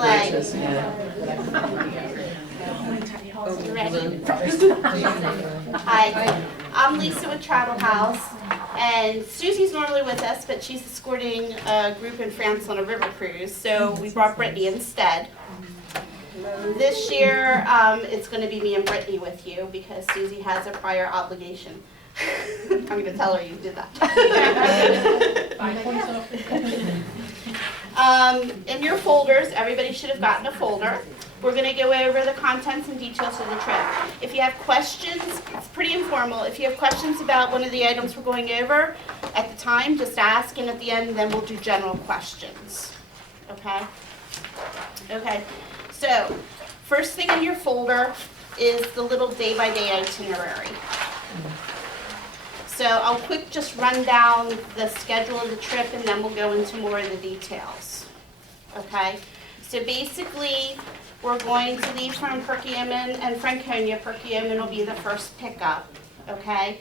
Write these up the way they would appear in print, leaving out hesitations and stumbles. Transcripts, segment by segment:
delay. You ready? Hi, I'm Lisa with Travel House, and Susie's normally with us, but she's escorting a group in France on a river cruise, so we brought Brittany instead. This year, it's going to be me and Brittany with you because Susie has a prior obligation. I'm going to tell her you did that. In your folders, everybody should have gotten a folder. We're going to go over the contents and details of the trip. If you have questions, it's pretty informal. If you have questions about one of the items we're going over, at the time, just ask, and at the end, then we'll do general questions. Okay? Okay. So, first thing in your folder is the little day-by-day itinerary. So I'll quick just run down the schedule of the trip, and then we'll go into more of the details. Okay? So basically, we're going to leave from Perkiomen and Franconia. Perkiomen will be the first pickup, okay,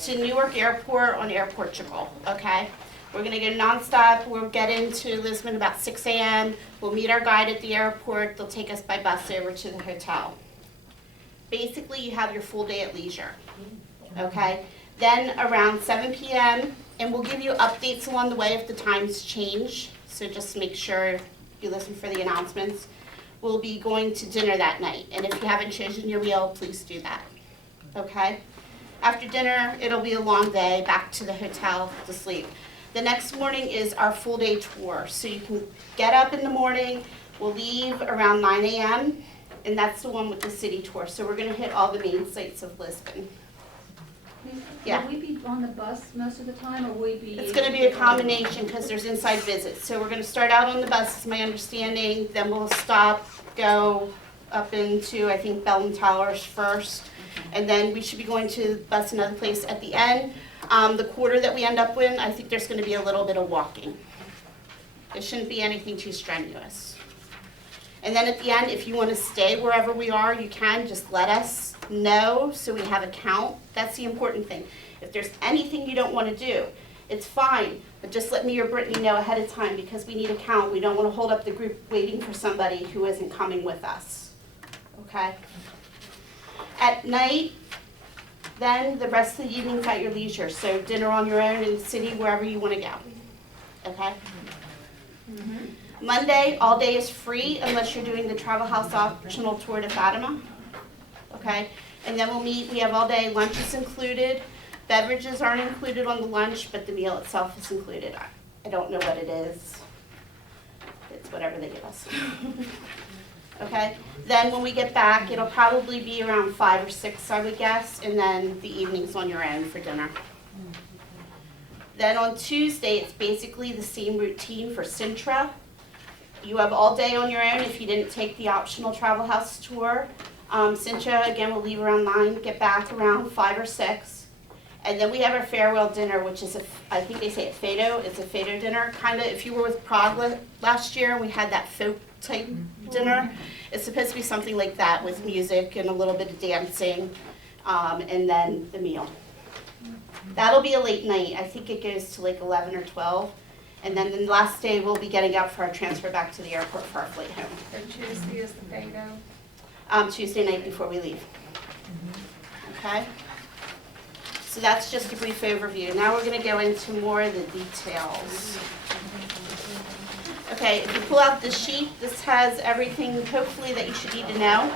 to Newark Airport on Air Portugal, okay? We're going to go nonstop. We'll get into Lisbon about 6 a.m. We'll meet our guide at the airport. They'll take us by bus over to the hotel. Basically, you have your full day at leisure, okay? Then around 7 p.m., and we'll give you updates along the way if the times change, so just make sure you listen for the announcements. We'll be going to dinner that night, and if you haven't chosen your meal, please do that, okay? After dinner, it'll be a long day, back to the hotel to sleep. The next morning is our full day tour, so you can get up in the morning. We'll leave around 9 a.m., and that's the one with the city tour, so we're gonna hit all the main sites of Lisbon. Yeah. Will we be on the bus most of the time, or will we be? It's going to be a combination because there's inside visits. So we're going to start out on the bus, is my understanding. Then we'll stop, go up into, I think, Belden Towers first. And then we should be going to the bus another place at the end. The quarter that we end up in, I think there's going to be a little bit of walking. It shouldn't be anything too strenuous. And then at the end, if you want to stay wherever we are, you can. Just let us know so we have a count. That's the important thing. If there's anything you don't want to do, it's fine, but just let me or Brittany know ahead of time because we need a count. We don't want to hold up the group waiting for somebody who isn't coming with us. Okay? At night, then the rest of the evening's at your leisure. So dinner on your own in the city, wherever you want to go. Okay? Mm-hmm. Monday, all day is free unless you're doing the Travel House optional tour to Fatima. Okay? And then we'll meet, we have all day, lunch is included. Beverages aren't included on the lunch, but the meal itself is included. I don't know what it is. It's whatever they give us. Okay? Then when we get back, it'll probably be around 5 or 6, I would guess, and then the evening's on your own for dinner. Then on Tuesday, it's basically the same routine for Sintra. You have all day on your own if you didn't take the optional Travel House tour. Sintra, again, will leave around 9, get back around 5 or 6. And then we have our farewell dinner, which is, I think they say a Fado. It's a Fado dinner. Kind of, if you were with Prague last year, we had that folk type dinner. It's supposed to be something like that with music and a little bit of dancing, and then the meal. That'll be a late night. I think it goes to like 11 or 12. And then the last day, we'll be getting up for our transfer back to the airport for our flight home. And Tuesday is the Fado? Tuesday night before we leave. Okay? So that's just a brief overview. Now we're going to go into more of the details. Okay, if you pull out this sheet, this has everything, hopefully, that you should need to know.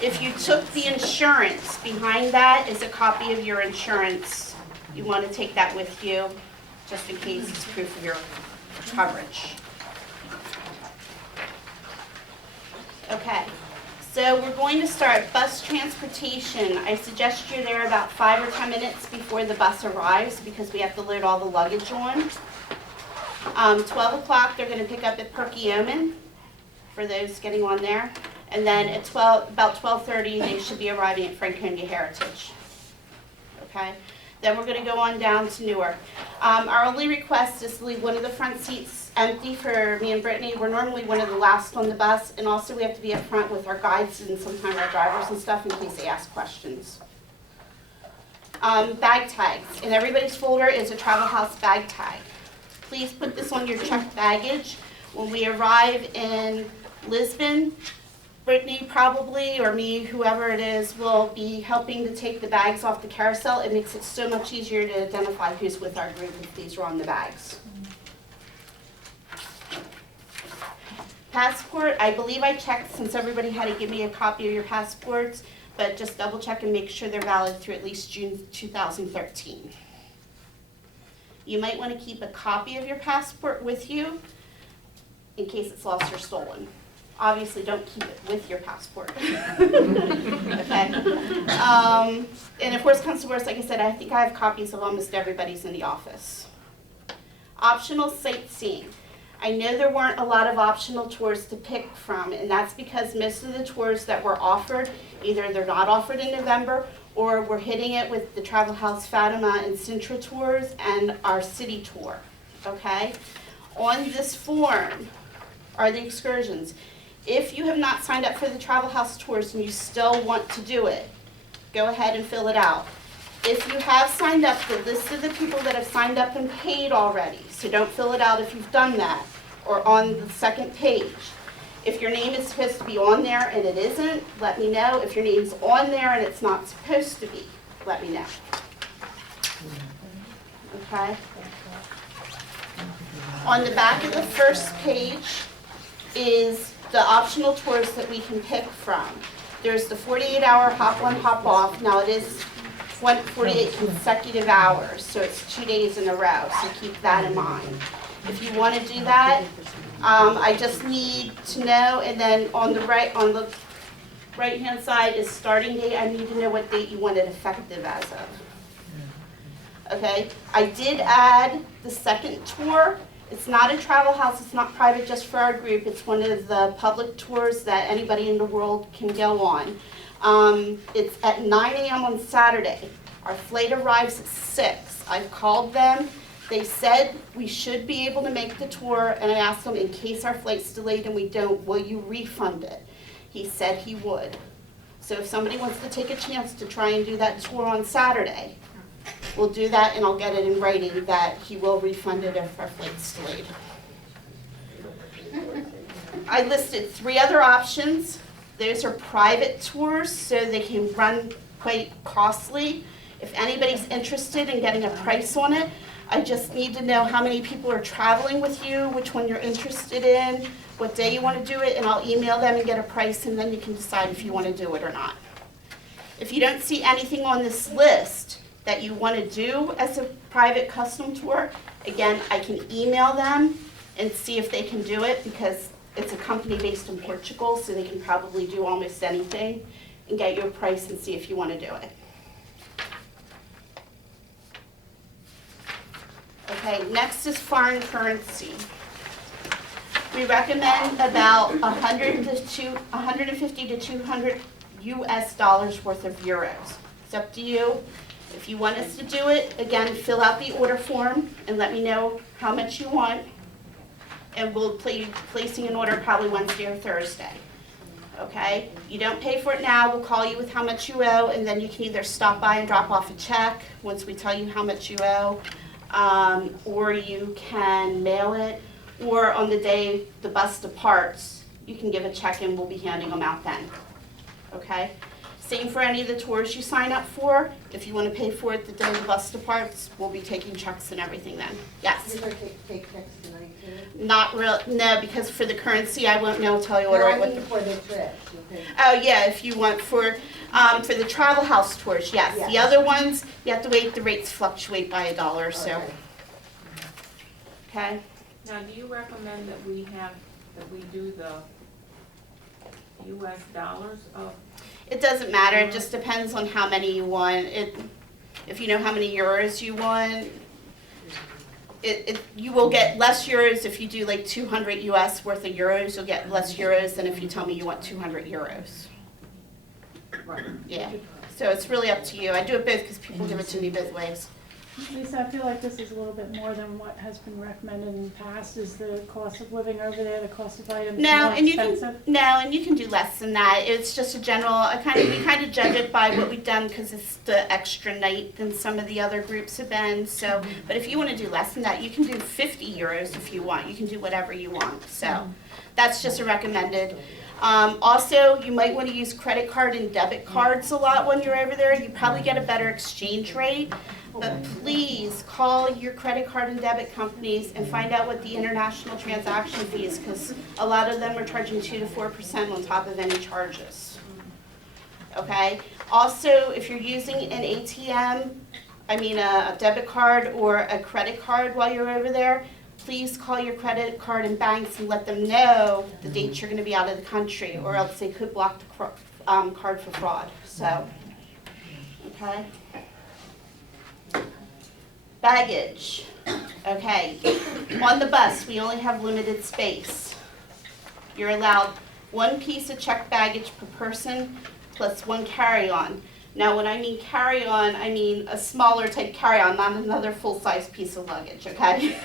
If you took the insurance, behind that is a copy of your insurance. You want to take that with you, just in case it's proof of your coverage. Okay, so we're going to start bus transportation. I suggest you're there about 5 or 10 minutes before the bus arrives because we have to load all the luggage on. 12 o'clock, they're going to pick up at Perkiomen for those getting on there. And then at about 12:30, they should be arriving at Franconia Heritage. Okay? Then we're going to go on down to Newark. Our only request is to leave one of the front seats empty for me and Brittany. We're normally one of the last on the bus, and also we have to be up front with our guides and sometimes our drivers and stuff in case they ask questions. Bag tags. In everybody's folder is a Travel House bag tag. Please put this on your checked baggage. When we arrive in Lisbon, Brittany probably, or me, whoever it is, will be helping to take the bags off the carousel. It makes it so much easier to identify who's with our group if these are on the bags. Passport, I believe I checked since everybody had to give me a copy of your passports, but just double check and make sure they're valid through at least June 2013. You might want to keep a copy of your passport with you in case it's lost or stolen. Obviously, don't keep it with your passport. Okay? And if worst comes to worst, like I said, I think I have copies of almost everybody's in the office. Optional sightseeing. I know there weren't a lot of optional tours to pick from, and that's because most of the tours that were offered, either they're not offered in November, or we're hitting it with the Travel House Fatima and Sintra tours and our city tour, okay? On this form are the excursions. If you have not signed up for the Travel House tours and you still want to do it, go ahead and fill it out. If you have signed up, the list of the people that have signed up and paid already, so don't fill it out if you've done that, or on the second page. If your name is supposed to be on there and it isn't, let me know. If your name's on there and it's not supposed to be, let me know. Okay? On the back of the first page is the optional tours that we can pick from. There's the 48-hour hop on, hop off. Now it is 48 consecutive hours, so it's 2 days in a row, so keep that in mind. If you want to do that, I just need to know, and then on the right-hand side is starting date. I need to know what date you want it effective as of. Okay, I did add the second tour. It's not a Travel House, it's not private just for our group. It's one of the public tours that anybody in the world can go on. It's at 9 a.m. on Saturday. Our flight arrives at 6. I've called them. They said we should be able to make the tour, and I asked them, in case our flight's delayed and we don't, will you refund it? He said he would. So if somebody wants to take a chance to try and do that tour on Saturday, we'll do that, and I'll get it in writing that he will refund it if our flight's delayed. I listed 3 other options. Those are private tours, so they can run quite costly. If anybody's interested in getting a price on it, I just need to know how many people are traveling with you, which one you're interested in, what day you want to do it, and I'll email them and get a price, and then you can decide if you want to do it or not. If you don't see anything on this list that you want to do as a private custom tour, again, I can email them and see if they can do it, because it's a company based in Portugal, so they can probably do almost anything, and get you a price and see if you want to do it. Okay, next is foreign currency. We recommend about 150 to 200 US dollars worth of euros. It's up to you. If you want us to do it, again, fill out the order form and let me know how much you want, and we'll placing an order probably Wednesday or Thursday. Okay? You don't pay for it now, we'll call you with how much you owe, and then you can either stop by and drop off a check once we tell you how much you owe, or you can mail it, or on the day the bus departs, you can give a check and we'll be handing them out then. Okay? Same for any of the tours you sign up for. If you want to pay for it the day the bus departs, we'll be taking checks and everything then. Yes? You're going to take checks tonight too? Not real, no, because for the currency, I won't know until I order it. No, I mean for the trip. Okay. Oh, yeah, if you want for the Travel House tours, yes. Yes. The other ones, you have to wait, the rates fluctuate by $1 or so. Okay. Okay? Now, do you recommend that we do the US dollars of? It doesn't matter, it just depends on how many you want. If you know how many euros you want, you will get less euros if you do like 200 US worth of euros, you'll get less euros than if you tell me you want 200 euros. Right. Yeah, so it's really up to you. I do it both because people give it to me both ways. Lisa, I feel like this is a little bit more than what has been recommended in the past. Is the cost of living over there, the cost of items No, more and you expensive? and you can do less than that. It's just a general. We kind of judge it by what we've done because it's the extra night than some of the other groups have been. So, but if you want to do less than that, you can do 50 euros if you want. You can do whatever you want. So, that's just a recommended. Also, you might want to use credit card and debit cards a lot when you're over there. You probably get a better exchange rate. But please call your credit card and debit companies and find out what the international transaction fee is, because a lot of them are charging 2 to 4% on top of any charges. Okay? Also, if you're using an ATM, a debit card or a credit card while you're over there, please call your credit card and banks and let them know the dates you're going to be out of the country, or else they could block the card for fraud. So, okay? Baggage. Okay. On the bus, we only have limited space. You're allowed 1 piece of checked baggage per person plus 1 carry-on. Now, when I mean carry-on, I mean a smaller type carry-on, not another full-size piece of luggage, okay?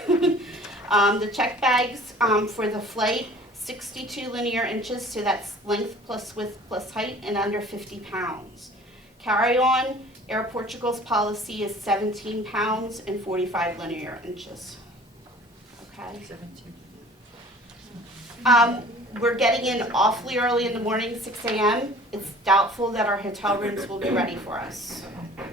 The check bags for the flight, 62 linear inches, so that's length plus width plus height, and under 50 pounds. Carry-on, Air Portugal's policy is 17 pounds and 45 linear inches. Okay? 17. We're getting in awfully early in the morning, 6 a.m. It's doubtful that our hotel rooms will be ready for us.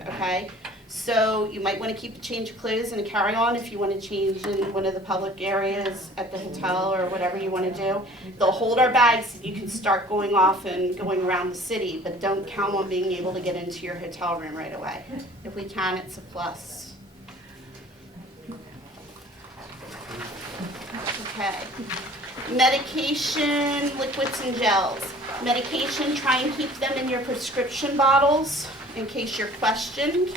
Okay? So you might want to keep a change of clothes and a carry-on if you want to change in one of the public areas at the hotel or whatever you want to do. They'll hold our bags and you can start going off and going around the city, but don't count on being able to get into your hotel room right away. If we can, it's a plus. Okay. Medication, liquids and gels. Medication, try and keep them in your prescription bottles in case you're questioned.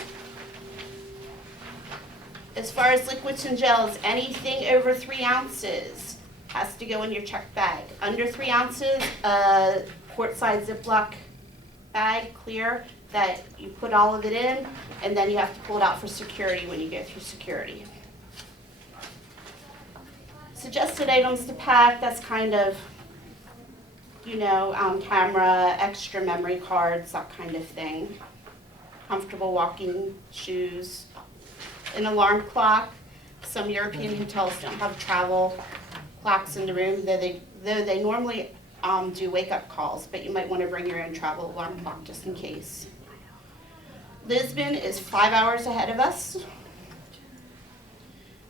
As far as liquids and gels, anything over 3 ounces has to go in your checked bag. Under 3 ounces, a quart-size Ziploc bag, clear, that you put all of it in, and then you have to pull it out for security when you go through security. Suggested items to pack, that's kind of, camera, extra memory cards, that kind of thing. Comfortable walking shoes. An alarm clock. Some European hotels don't have travel clocks in the room, though they normally do wake-up calls, but you might want to bring your own travel alarm clock just in case. Lisbon is 5 hours ahead of us.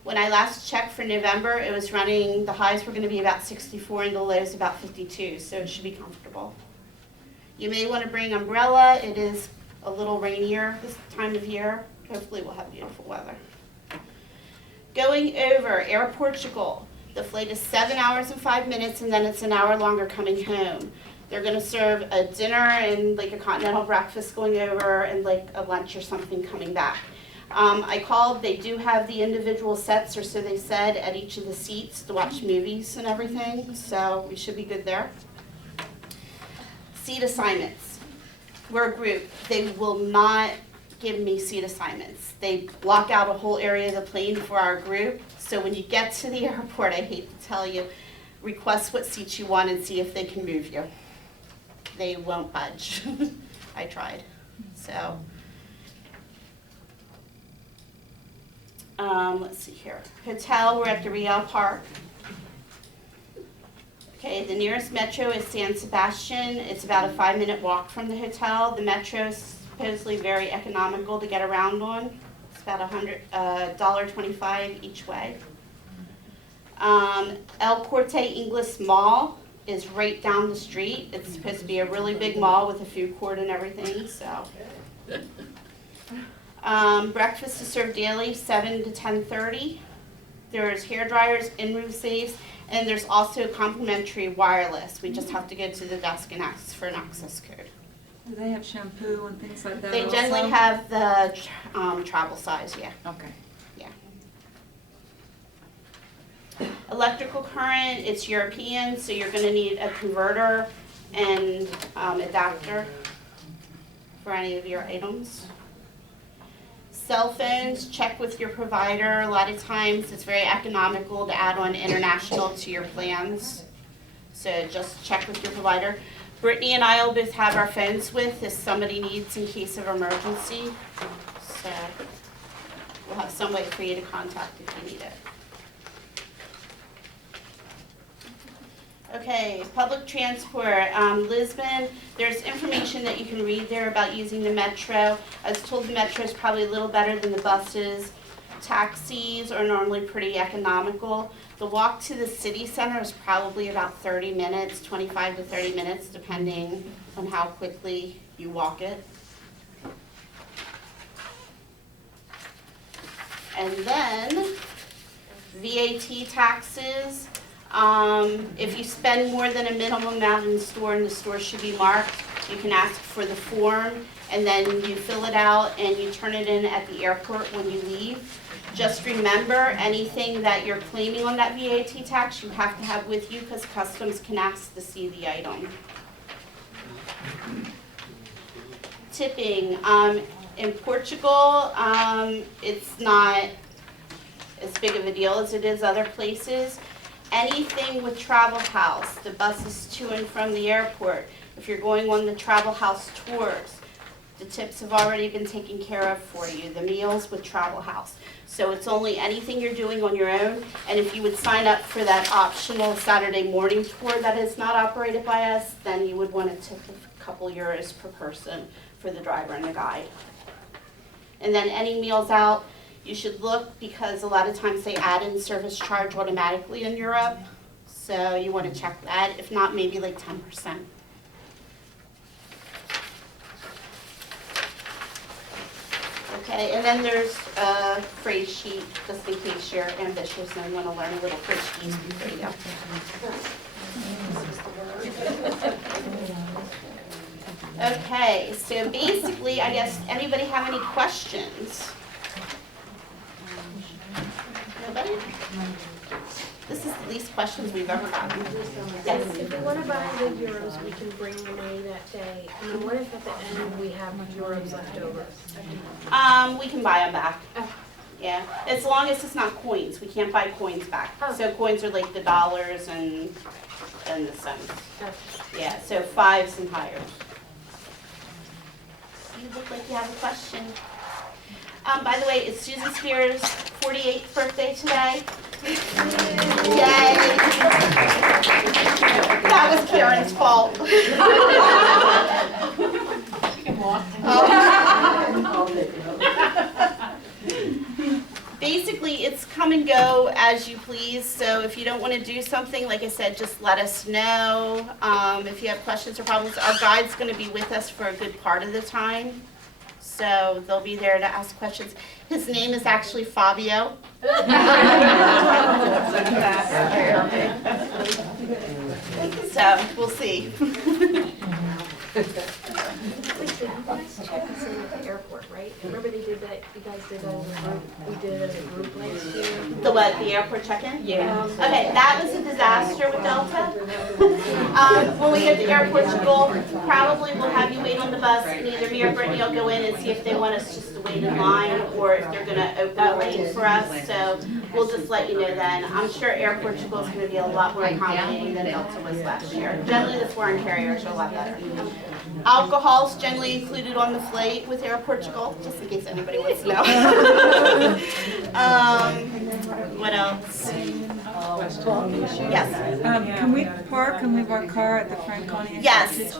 When I last checked for November, it was running, the highs were going to be about 64 and the lows about 52, so it should be comfortable. You may want to bring an umbrella. It is a little rainier this time of year. Hopefully we'll have beautiful weather. Going over, Air Portugal. The flight is 7 hours and 5 minutes, and then it's an hour longer coming home. They're going to serve a dinner and like a continental breakfast going over and like a lunch or something coming back. I called, they do have the individual sets, or so they said, at each of the seats to watch movies and everything, so we should be good there. Seat assignments. We're a group. They will not give me seat assignments. They block out a whole area of the plane for our group, so when you get to the airport, I hate to tell you, request what seats you want and see if they can move you. They won't budge. I tried. So, let's see here. Hotel, we're at the Real Park. Okay, the nearest metro is San Sebastian. It's about a 5-minute walk from the hotel. The metro is supposedly very economical to get around on. It's about $125 each way. El Corte Inglés Mall is right down the street. It's supposed to be a really big mall with a food court and everything, so. Breakfast is served daily, 7 to 10:30. There's hair dryers, in-room safes, and there's also complimentary wireless. We just have to go to the desk and ask for an access code. Do they have shampoo and things like that They also? generally have the travel size, yeah. Okay. Electrical current, it's European, so you're going to need a converter and adapter for any of your items. Cell phones, check with your provider. A lot of times it's very economical to add on international to your plans. So just check with your provider. Brittany and I will both have our phones with if somebody needs in case of emergency. So we'll have some way for you to contact if you need it. Okay, public transport, Lisbon, there's information that you can read there about using the metro. I was told the metro is probably a little better than the buses. Taxis are normally pretty economical. The walk to the city center is probably about 30 minutes, 25 to 30 minutes, depending on how quickly you walk it. And then VAT taxes. If you spend more than a minimum amount in the store should be marked. You can ask for the form, and then you fill it out and you turn it in at the airport when you leave. Just remember, anything that you're claiming on that VAT tax, you have to have with you because customs can ask to see the item. Tipping. In Portugal, it's not as big of a deal as it is other places. Anything with Travel House, the buses to and from the airport, if you're going on the Travel House tours, the tips have already been taken care of for you, the meals with Travel House. So it's only anything you're doing on your own, and if you would sign up for that optional Saturday morning tour that is not operated by us, then you would want to tip a couple euros per person for the driver and the guide. And then any meals out, you should look because a lot of times they add in service charge automatically in Europe. So you want to check that. If not, maybe like 10%. Okay, and then there's a phrase sheet just in case you're ambitious and want to learn a little Portuguese before you go. Okay, so basically, I guess, anybody have any questions? Nobody? This is the least questions we've ever gotten. Yes? If we want to buy the euros, we can bring the money that day. And then what if at the end we have euros left over? We can buy them back. Oh. Yeah, as long as it's not coins. We can't buy coins back. Oh. So coins are like the dollars and the cents. Okay. Yeah, so fives and higher. You look like you have a question. By the way, it's Susan Spears' 48th birthday today. Yay! That was Karen's fault. Basically, it's come and go as you please, so if you don't want to do something, like I said, just let us know. If you have questions or problems, our guide's going to be with us for a good part of the time, so they'll be there to ask questions. His name is actually Fabio. So, we'll see. Wait, did you guys check and see at the airport, right? Remember they did that, you guys did that as a group, we did it as a group last year? The what, the airport check-in? Yeah. Okay, that was a disaster with Delta. When we get to airport to go, probably we'll have you wait on the bus, and either me or Brittany will go in and see if they want us just to wait in line, or if they're gonna open a lane for us, so we'll just let you know then. I'm sure Air Portugal is gonna be a lot more accommodating than Delta was last year. Generally, the foreign carriers are a lot better. Alcohol's generally included on the flight with Air Portugal, just in case anybody wants to know. What else? Yes. Can we park and leave our car at the Franconia? Yes,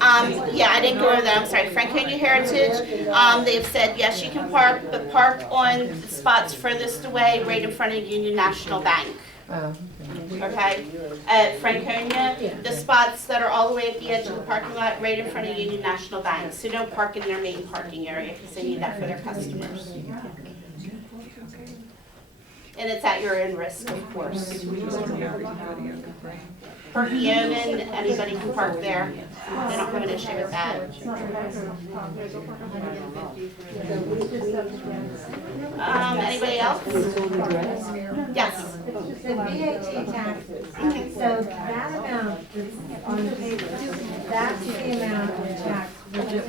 yeah, I didn't go over that, I'm sorry. Franconia Heritage, they've said, yes, you can park, but park on the spots furthest away, right in front of Union National Bank. Okay, at Franconia, the spots that are all the way at the edge of the parking lot, right in front of Union National Bank. So don't park in their main parking area, because they need that for their customers. And it's at your own risk, of course. Perkiomen, anybody can park there. They don't have an issue with that. Anybody else? Yes. The VAT taxes, so that amount that's on the paper, that's the amount of tax we're just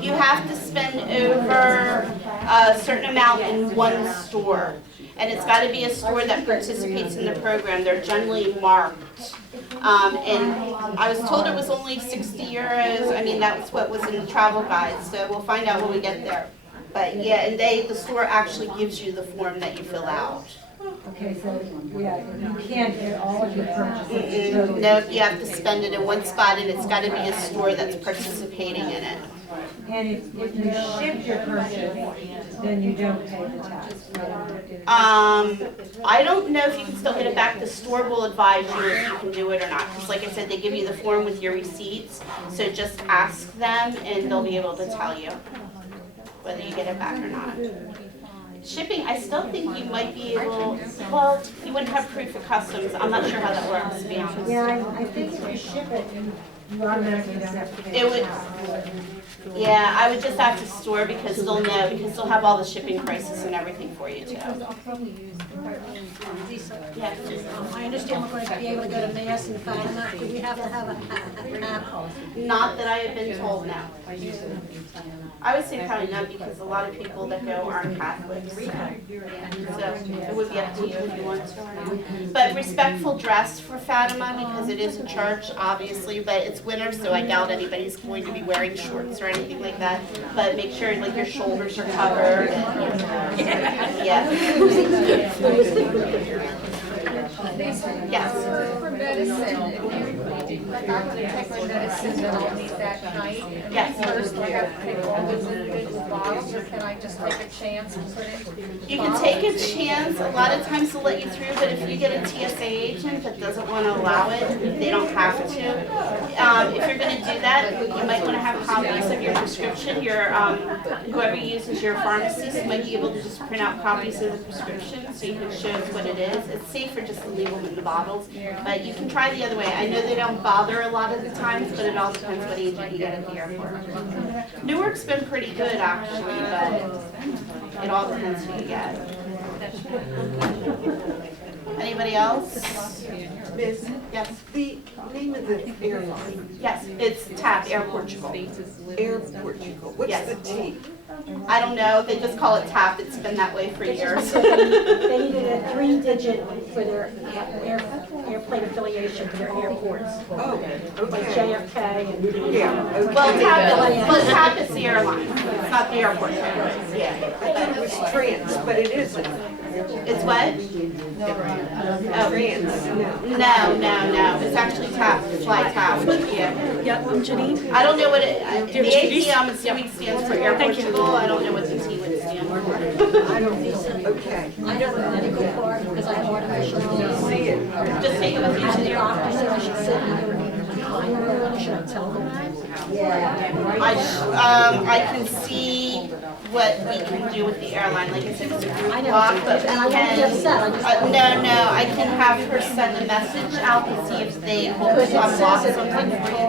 You have to spend over a certain amount in one store. And it's gotta be a store that participates in the program. They're generally marked. And I was told it was only 60 euros. I mean, that's what was in the travel guide, so we'll find out when we get there. But yeah, and the store actually gives you the form that you fill out. Okay, so, yeah, you can't get all of your purchases. No, you have to spend it in one spot, and it's gotta be a store that's participating in it. And if you ship your purchase, then you don't pay the tax. I don't know if you can still get it back. The store will advise you if you can do it or not. Because like I said, they give you the form with your receipts. So just ask them and they'll be able to tell you whether you get it back or not. Shipping, I still think you might be able, well, you wouldn't have proof of customs. I'm not sure how that works, to be honest. Yeah, I think if you ship it, you automatically don't have to pay It the would, tax. yeah, I would just ask the store because they'll know, because they'll have all the shipping prices and everything for you too. Yeah. I understand we're going to be able to go to Mass in Fatima. Do we have to have an app? Not that I have been told, no. I would say probably not because a lot of people that go aren't Catholics. So it would be up to you if you want to or not. But respectful dress for Fatima because it is a church, obviously, but it's winter, so I doubt anybody's going to be wearing shorts or anything like that. But make sure like your shoulders are covered. And, yeah. Yes. For medicine, like I'm gonna take my medicine and I'll need that night. And Yes. first, I have to take all those individual bottles, or can I just take a chance and put it? You can take a chance. A lot of times they'll let you through, but if you get a TSA agent that doesn't want to allow it, they don't have to. If you're going to do that, you might want to have copies of your prescription. Your whoever uses your pharmacist might be able to just print out copies of the prescription so you can show us what it is. It's safer just to leave them in the bottles, but you can try the other way. I know they don't bother a lot of the times, but it all depends what agent you get at the airport. Newark's been pretty good actually, but it all depends who you get. Anybody else? Miss, Yes. the name of the airline, Yes, it's TAP, Air Portugal. Air Portugal, what's Yes. the T? I don't know, they just call it TAP, it's been that way for years. They needed a 3-digit for their airplane affiliation for their airports, Oh, like okay. JFK and. Yeah, okay. Well, TAP is the airline, it's not the airport airlines, yeah. I thought it was trans, but it isn't. It's what? Trans, no. No, it's actually TAP, Fly TAP, yeah. Yep, I'm Janine. I don't know what it, the AT, I'm assuming stands for Air Portugal, I don't know what the T would stand for. I don't know, okay. I have a medical card because I have artificial nose. See it. Just take it with you to the airport. Doctor said I should sit here. Should I tell them? I can see what we can do with the airline, like I said, it's a group block, but we And I won't be can, upset, I just. no, I can have her send a message out and see if they will unlock something for you.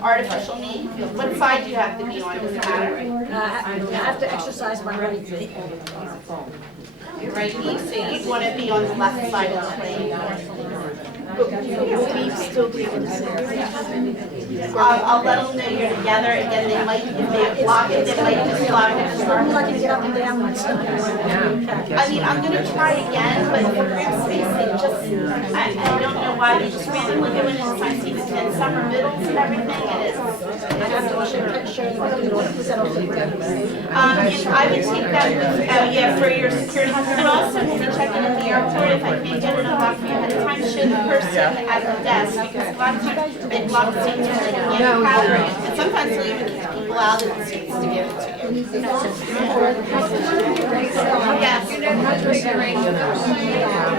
Artificial knee, what side do you have to be on, does it matter? I have to exercise my right knee. Your right knee, so you'd want to be on the left side of the plane. I'll let them know you're together, again, they might, if they block it, they might just block it. I'm lucky to get up and down one side. I mean, I'm gonna try again, but for group space, they just, I don't know why they just randomly do it, and sometimes even in summer middles and everything, and it's. I have to show you what to settle the records. And I would take that with, yeah, for your security, and also when we check in at the airport, if I can't get it unlocked for you ahead of time, show the person at the desk, because a lot of times they block the seats so they can get a power, and sometimes they'll even kick people out of the seats to give it to you. Yes.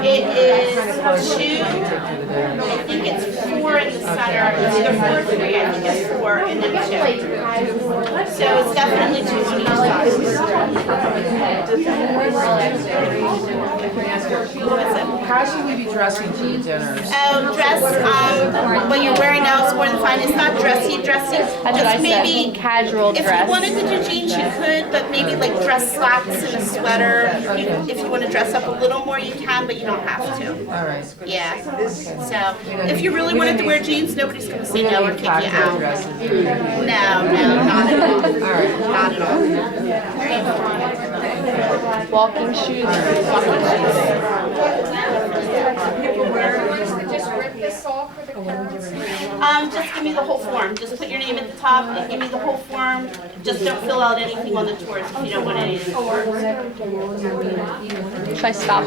It is 2, I think it's 4 in the center, it's either 4 or 3, I think it's 4, and then 2. So it's definitely 2 on each side. What was it? how should we be dressing to the dinners? Dress, what you're wearing now is more than fine. It's not dressy. That's what I Just said, maybe, casual if you dress. wanted to do jeans, you could, but maybe like dress slacks and a sweater. If you want to dress up a little more, you can, but you don't have to. All right. Yeah. So, if you really wanted to wear jeans, nobody's going to say no or kick you Cocktail out. dresses. No, not at all. All right. Not at all. Walking shoes. Just rip this off for the curls? Just give me the whole form. Just put your name at the top and give me the whole form. Just don't fill out anything on the tours if you don't want anything. Should I stop?